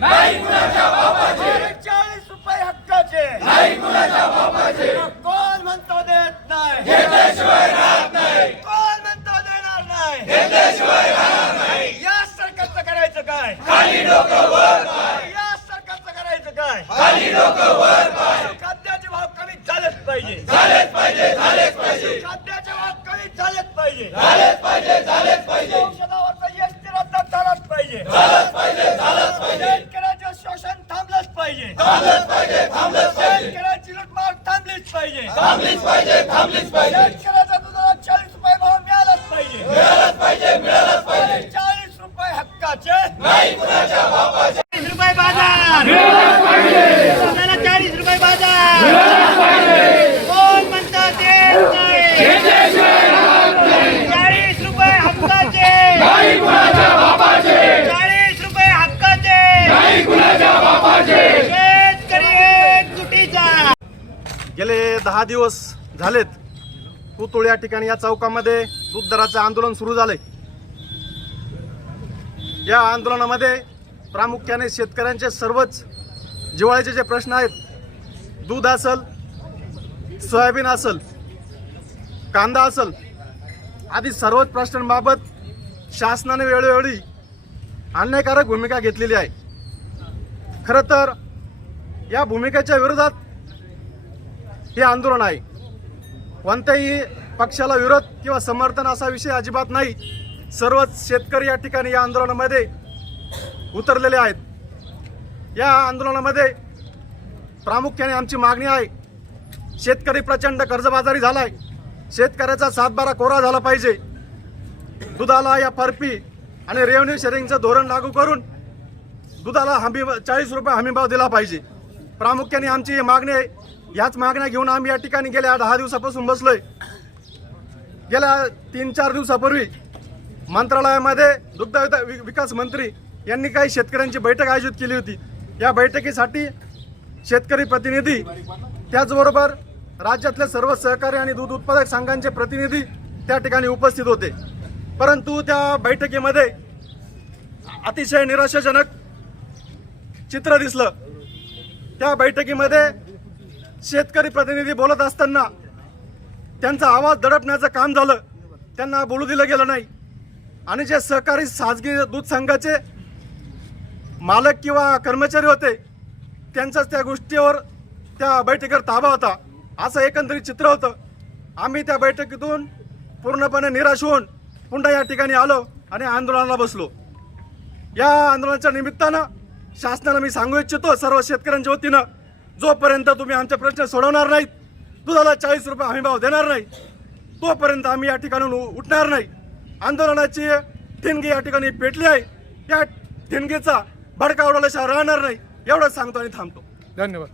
नाही कुणाच्या बापाचे चाळीस रुपये हक्काचे. नाही कुणाच्या बापाचे कोण म्हणतो देत नाही? घेतल्याशिवाय राहत नाही कोण म्हणतो देणार नाही? घेतल्याशिवाय राहणार नाही या सरकारचं करायचं काय? खाली डोकं वर या सरकारचं करायचं काय? खाली डोकं वर पाय खाद्याचे भाव कमी झालेच पाहिजे. झालेच पाहिजे झालेच पाहिजे खाद्याचे भाव कमी झालेच पाहिजे. झालेच पाहिजे झालेच पाहिजे. पाहिजे. थांबलीच पाहिजे थांबलीच पाहिजे. शेतकऱ्याचा दुधाला चाळीस रुपये भाव मिळालाच पाहिजे. मिळालाच पाहिजे मिळालाच पाहिजे. चाळीस रुपये हक्काचे. नाही चाळीस रुपये बाजार आपल्याला चाळीस रुपये बाजार कोण म्हणतं देत नाही चाळीस रुपये हक्काचे चाळीस रुपये हक्काचे शेतकरी एकजुटीचा गेले दहा दिवस झालेत. पुतुळ या ठिकाणी या चौकामध्ये दूध दराचं आंदोलन सुरू झालंय. या आंदोलनामध्ये प्रामुख्याने शेतकऱ्यांचे सर्वच जिवाळ्याचे जे प्रश्न आहेत दूध असल सोयाबीन असल कांदा असल आदी सर्वच प्रश्नांबाबत शासनाने वेळोवेळी अन्यायकारक भूमिका घेतलेली आहे. खरं तर या भूमिकेच्या विरोधात हे आंदोलन आहे. कोणत्याही पक्षाला विरोध किंवा समर्थन असा विषय अजिबात नाही. सर्वच शेतकरी या ठिकाणी या आंदोलनामध्ये उतरलेले आहेत. या आंदोलनामध्ये प्रामुख्याने आमची मागणी आहे शेतकरी प्रचंड कर्जबाजारी झाला आहे शेतकऱ्याचा सातबारा कोरा झाला पाहिजे. दुधाला या फरपी आणि रेव्हन्यू शेअरिंगचं धोरण लागू करून दुधाला हमी चाळीस रुपये हमीभाव दिला पाहिजे. प्रामुख्याने आमची ही मागणी आहे याच मागण्या घेऊन आम्ही या ठिकाणी गेल्या दहा दिवसापासून बसलोय. गेल्या तीन चार दिवसापूर्वी मंत्रालयामध्ये दुग्ध विकास मंत्री यांनी काही शेतकऱ्यांची बैठक आयोजित केली होती. या बैठकीसाठी शेतकरी प्रतिनिधी त्याचबरोबर राज्यातले सर्व सहकारी आणि दूध उत्पादक संघांचे प्रतिनिधी त्या ठिकाणी उपस्थित होते. परंतु त्या बैठकीमध्ये अतिशय निराशाजनक चित्र दिसलं. त्या बैठकीमध्ये शेतकरी प्रतिनिधी बोलत असताना त्यांचा आवाज दडपण्याचं काम झालं. त्यांना बोलू दिलं गेलं नाही. आणि जे सहकारी खाजगी दूध संघाचे मालक किंवा कर्मचारी होते त्यांचाच त्या गोष्टीवर त्या बैठकीवर ताबा होता. असं एकंदरीत चित्र होतं. आम्ही त्या बैठकीतून पूर्णपणे निराश होऊन पुन्हा या ठिकाणी आलो आणि आंदोलनाला बसलो. या आंदोलनाच्या निमित्तानं शासनाला मी सांगू इच्छितो सर्व शेतकऱ्यांच्या वतीनं जोपर्यंत तुम्ही आमचे प्रश्न सोडवणार नाहीत दुधाला चाळीस रुपये हमीभाव देणार नाही तोपर्यंत आम्ही या ठिकाणून उठणार नाही. आंदोलनाची ठिणगी या ठिकाणी पेटली आहे. या ठिणगीचा भडका उडवल्याशिवाय राहणार नाही. एवढंच सांगतो आणि थांबतो. धन्यवाद.